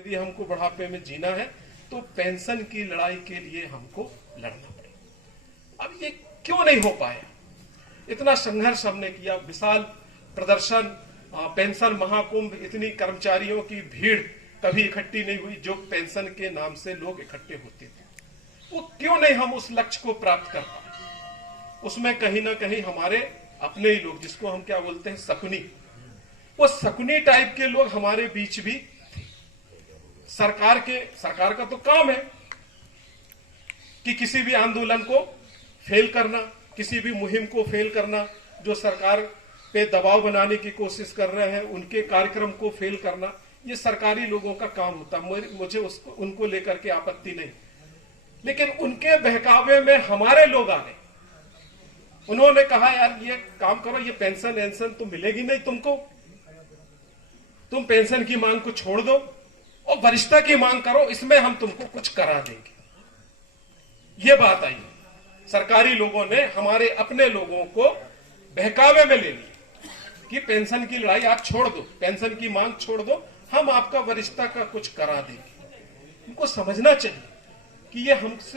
यदि हमको बुढ़ापे में जीना है तो पेंशन की लड़ाई के लिए हमको लड़ना पड़ेगा। अब ये क्यों नहीं हो पाया? इतना संघर्ष हमने किया, विशाल प्रदर्शन, पेंशन महाकुंभ, इतनी कर्मचारियों की भीड़ कभी इकट्ठी नहीं हुई जो पेंशन के नाम से लोग इकट्ठे होते थे। वो क्यों नहीं हम उस लक्ष्य को प्राप्त कर पाए? उसमें कहीं ना कहीं हमारे अपने ही लोग, जिसको हम क्या बोलते हैं, शकुनी, वो शकुनी टाइप के लोग हमारे बीच भी थे। सरकार का तो काम है कि किसी भी आंदोलन को फेल करना, किसी भी मुहिम को फेल करना, जो सरकार पे दबाव बनाने की कोशिश कर रहे हैं उनके कार्यक्रम को फेल करना, ये सरकारी लोगों का काम होता। मुझे उनको लेकर के आपत्ति नहीं, लेकिन उनके बहकावे में हमारे लोग आ गए। उन्होंने कहा यार ये काम करो, ये पेंशन वेंशन तो मिलेगी नहीं तुमको, तुम पेंशन की मांग को छोड़ दो और वरिष्ठता की मांग करो, इसमें हम तुमको कुछ करा देंगे। ये बात आई, सरकारी लोगों ने हमारे अपने लोगों को बहकावे में ले लिया कि पेंशन की लड़ाई आप छोड़ दो, पेंशन की मांग छोड़ दो, हम आपका वरिष्ठता का कुछ करा देंगे। इनको समझना चाहिए कि ये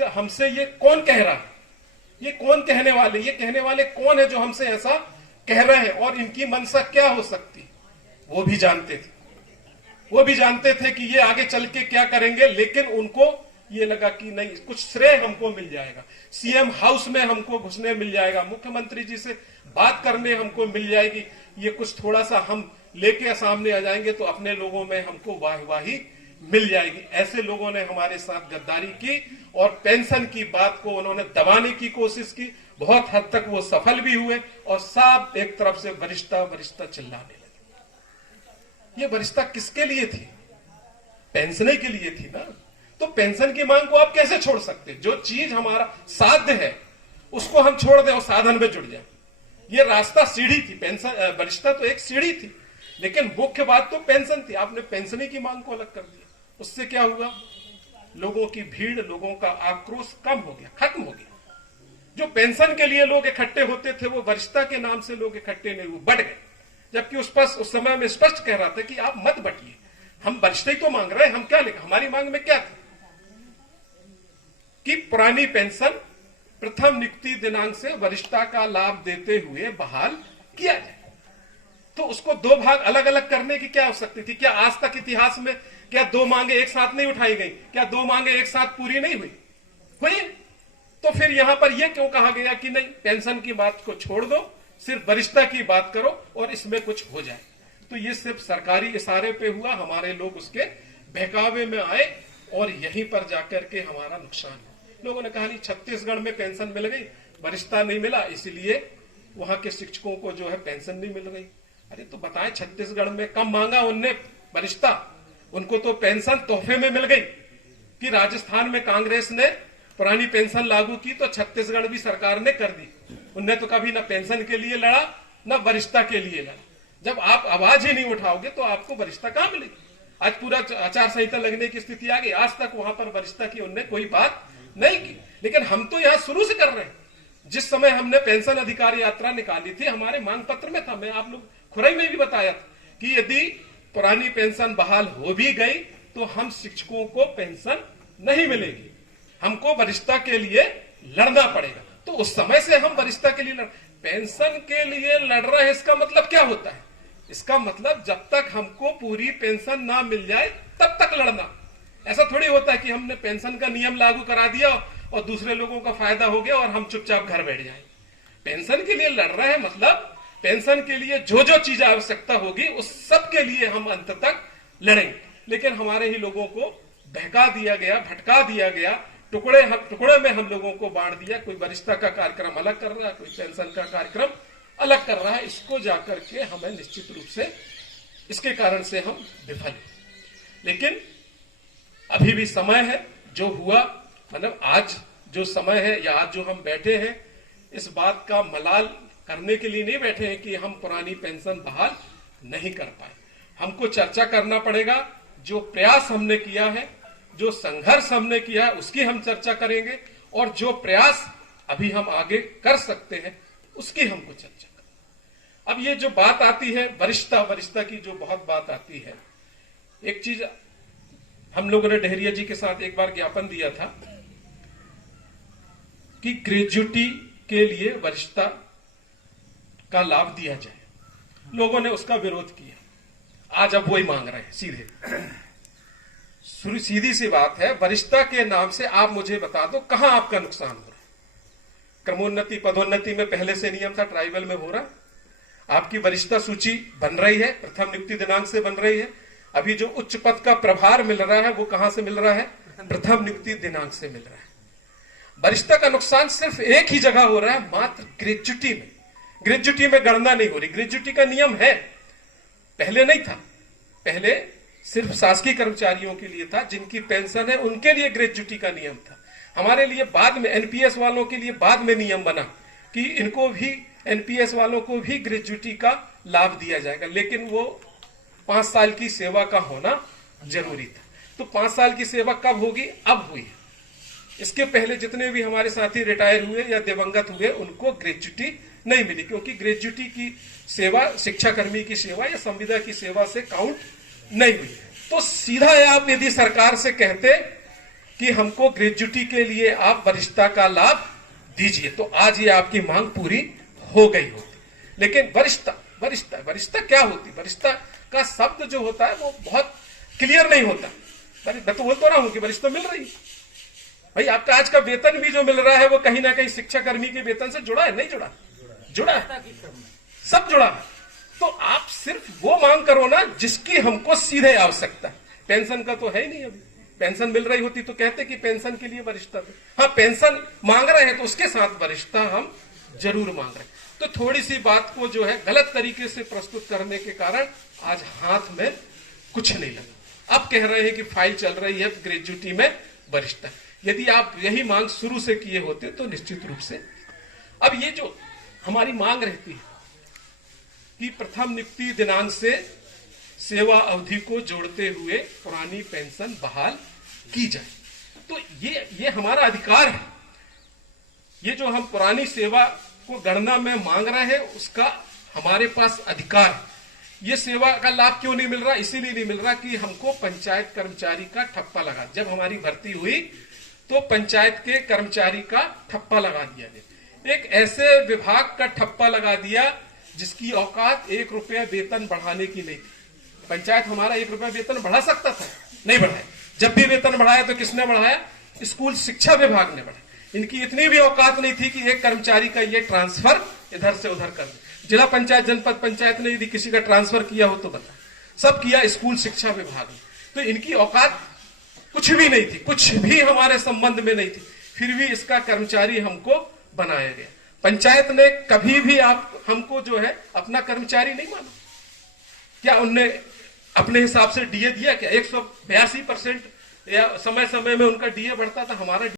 हमसे ये कौन कह रहा है, ये कौन कहने वाले, ये कहने वाले कौन है जो हमसे ऐसा कह रहे हैं, और इनकी मंशा क्या हो सकती है वो भी जानते थे। वो भी जानते थे कि ये आगे चल के क्या करेंगे, लेकिन उनको ये लगा कि नहीं, कुछ श्रेय हमको मिल जाएगा, सीएम हाउस में हमको घुसने मिल जाएगा, मुख्यमंत्री जी से बात करने हमको मिल जाएगी, ये कुछ थोड़ा सा हम लेके सामने आ जाएंगे तो अपने लोगों में हमको वाहवाही मिल जाएगी। ऐसे लोगों ने हमारे साथ गद्दारी की और पेंशन की बात को उन्होंने दबाने की कोशिश की। बहुत हद तक वो सफल भी हुए और सब एक तरफ से वरिष्ठता चिल्लाने लगे। ये वरिष्ठता किसके लिए थी? पेंशन के लिए थी ना। तो पेंशन की मांग को आप कैसे छोड़ सकते? जो चीज हमारा साध्य है उसको हम छोड़ दें और साधन में जुड़ जाए। ये रास्ता सीढ़ी थी, पेंशन वरिष्ठता तो एक सीढ़ी थी, लेकिन मुख्य बात तो पेंशन थी। आपने पेंशन की मांग को अलग कर दिया, उससे क्या हुआ? लोगों की भीड़, लोगों का आक्रोश कम हो गया, खत्म हो गया। जो पेंशन के लिए लोग इकट्ठे होते थे वो वरिष्ठता के नाम से लोग इकट्ठे नहीं हुए, बढ़ गए। जबकि उस समय में स्पष्ट कह रहा था कि आप मत बटिए, हम वरिष्ठता ही तो मांग रहे हैं, हम क्या लिखा, हमारी मांग में क्या था कि पुरानी पेंशन प्रथम नियुक्ति दिनांक से वरिष्ठता का लाभ देते हुए बहाल किया जाए। तो उसको दो भाग अलग अलग करने की क्या हो सकती थी? क्या आज तक इतिहास में क्या दो मांगे एक साथ नहीं उठाई गई? क्या दो मांगे एक साथ पूरी नहीं हुई? तो फिर यहां पर यह क्यों कहा गया कि नहीं, पेंशन की बात को छोड़ दो, सिर्फ वरिष्ठता की बात करो और इसमें कुछ हो जाए? तो ये सिर्फ सरकारी इशारे पे हुआ, हमारे लोग उसके बहकावे में आए और यहीं पर जाकर के हमारा नुकसान हुआ। लोगों ने कहा नहीं, छत्तीसगढ़ में पेंशन मिल गई, वरिष्ठता नहीं मिला, इसलिए वहां के शिक्षकों को जो है पेंशन नहीं मिल रही। अरे तो बताएं, छत्तीसगढ़ में कम मांगा उनने वरिष्ठता, उनको तो पेंशन तोहफे में मिल गई। कि राजस्थान में कांग्रेस ने पुरानी पेंशन लागू की तो छत्तीसगढ़ भी सरकार ने कर दी। उनने तो कभी ना पेंशन के लिए लड़ा ना वरिष्ठता के लिए लड़ा। जब आप आवाज ही नहीं उठाओगे तो आपको वरिष्ठता कहां मिलेगी? आज पूरा आचार संहिता लगने की स्थिति आ गई, आज तक वहां पर वरिष्ठता की उनने कोई बात नहीं की। लेकिन हम तो यहां शुरू से कर रहे हैं। जिस समय हमने पेंशन अधिकार यात्रा निकाली थी, हमारे मांग पत्र में था, मैं आप लोग खुराई में भी बताया था कि यदि पुरानी पेंशन बहाल हो भी गई तो हम शिक्षकों को पेंशन नहीं मिलेगी, हमको वरिष्ठता के लिए लड़ना पड़ेगा। तो उस समय से हम वरिष्ठता के लिए पेंशन के लिए लड़ रहे हैं। इसका मतलब क्या होता है? इसका मतलब जब तक हमको पूरी पेंशन ना मिल जाए तब तक लड़ना। ऐसा थोड़ी होता है कि हमने पेंशन का नियम लागू करा दिया और दूसरे लोगों का फायदा हो गया और हम चुपचाप घर बैठ जाए। पेंशन के लिए लड़ रहे हैं, मतलब पेंशन के लिए जो जो चीज आवश्यकता होगी उस सब के लिए हम अंत तक लड़ेंगे। लेकिन हमारे ही लोगों को बहका दिया गया, भटका दिया गया, टुकड़े में हम लोगों को बांट दिया। कोई वरिष्ठता का कार्यक्रम अलग कर रहा है, कोई पेंशन का कार्यक्रम अलग कर रहा है। इसको जाकर के हमें निश्चित रूप से इसके कारण से हम विफल हैं। लेकिन अभी भी समय है, जो हुआ, मतलब आज जो समय है या आज जो हम बैठे हैं, इस बात का मलाल करने के लिए नहीं बैठे हैं कि हम पुरानी पेंशन बहाल नहीं कर पाए। हमको चर्चा करना पड़ेगा। जो प्रयास हमने किया है, जो संघर्ष हमने किया है, उसकी हम चर्चा करेंगे, और जो प्रयास अभी हम आगे कर सकते हैं उसकी हमको चर्चा करेंगे। अब ये जो बात आती है वरिष्ठता की जो बहुत बात आती है, एक चीज हम लोगों ने डहरिया जी के साथ एक बार ज्ञापन दिया था कि ग्रेजुटी के लिए वरिष्ठता का लाभ दिया जाए। लोगों ने उसका विरोध किया। आज अब वही मांग रहे हैं सीधी सी बात है। वरिष्ठता के नाम से आप मुझे बता दो कहां आपका नुकसान हो रहा है। क्रमोन्नति पदोन्नति में पहले से नियम था, ट्राइबल में हो रहा। आपकी वरिष्ठता सूची बन रही है, प्रथम नियुक्ति दिनांक से बन रही है। अभी जो उच्च पद का प्रभार मिल रहा है वो कहां से मिल रहा है? प्रथम नियुक्ति दिनांक से मिल रहा है। वरिष्ठता का नुकसान सिर्फ एक ही जगह हो रहा है, मात्र ग्रेजुटी में। ग्रेजुटी में गणना नहीं हो रही। ग्रेजुटी का नियम है, पहले नहीं था। पहले सिर्फ शासकीय कर्मचारियों के लिए था, जिनकी पेंशन है उनके लिए ग्रेजुटी का नियम था। हमारे लिए बाद में, एनपीएस वालों के लिए बाद में नियम बना कि इनको भी, एनपीएस वालों को भी ग्रेजुटी का लाभ दिया जाएगा, लेकिन वो 5 साल की सेवा का होना जरूरी था। तो 5 साल की सेवा कब होगी? अब हुई है। इसके पहले जितने भी हमारे साथी रिटायर हुए या दिवंगत हुए उनको ग्रेजुटी नहीं मिली, क्योंकि ग्रेजुटी की सेवा शिक्षाकर्मी की सेवा या संविदा की सेवा से काउंट नहीं हुई। तो सीधा आप यदि सरकार से कहते कि हमको ग्रेजुटी के लिए आप वरिष्ठता का लाभ दीजिए, तो आज ये आपकी मांग पूरी हो गई होती। लेकिन वरिष्ठता क्या होती? वरिष्ठता का शब्द जो होता है वो बहुत क्लियर नहीं होता। मैं तो बोल तो रहा हूं कि वरिष्ठता मिल रही है भाई। आपका आज का वेतन भी जो मिल रहा है वो कहीं ना कहीं शिक्षाकर्मी के वेतन से जुड़ा है, नहीं जुड़ा? जुड़ा है, सब जुड़ा है। तो आप सिर्फ वो मांग करो ना जिसकी हमको सीधे आवश्यकता है। पेंशन का तो है ही नहीं। अभी पेंशन मिल रही होती तो कहते कि पेंशन के लिए वरिष्ठता। हाँ, पेंशन मांग रहे हैं तो उसके साथ वरिष्ठता हम जरूर मांग रहे हैं। तो थोड़ी सी बात को जो है गलत तरीके से प्रस्तुत करने के कारण आज हाथ में कुछ नहीं लगा। अब कह रहे हैं कि फाइल चल रही है ग्रेजुटी में वरिष्ठता। यदि आप यही मांग शुरू से किए होते तो निश्चित रूप से अब ये जो हमारी मांग रहती है कि प्रथम नियुक्ति दिनांक से सेवा अवधि को जोड़ते हुए पुरानी पेंशन बहाल की जाए, तो ये हमारा अधिकार है। ये जो हम पुरानी सेवा को गणना में मांग रहे हैं उसका हमारे पास अधिकार है। ये सेवा का लाभ क्यों नहीं मिल रहा? इसीलिए नहीं मिल रहा कि हमको पंचायत कर्मचारी का ठप्पा लगा। जब हमारी भर्ती हुई तो पंचायत के कर्मचारी का ठप्पा लगा दिया गया। एक ऐसे विभाग का ठप्पा लगा दिया जिसकी औकात 1 रुपया वेतन बढ़ाने की नहीं थी। पंचायत हमारा 1 रुपया वेतन बढ़ा सकता था, नहीं बढ़ाया। जब भी वेतन बढ़ाया तो किसने बढ़ाया? स्कूल शिक्षा विभाग ने बढ़ाया। इनकी इतनी भी औकात नहीं थी कि एक कर्मचारी का ये ट्रांसफर इधर से उधर कर दे। जिला पंचायत, जनपद पंचायत ने यदि किसी का ट्रांसफर किया हो तो बता, सब किया स्कूल शिक्षा विभाग ने। तो इनकी औकात कुछ भी नहीं थी, कुछ भी हमारे संबंध में नहीं थी, फिर भी इसका कर्मचारी हमको बनाया गया। पंचायत ने कभी भी आप हमको जो है अपना कर्मचारी नहीं माना। क्या उनने अपने हिसाब से डीए दिया? क्या 182% या समय समय में उनका डीए बढ़ता था? हमारा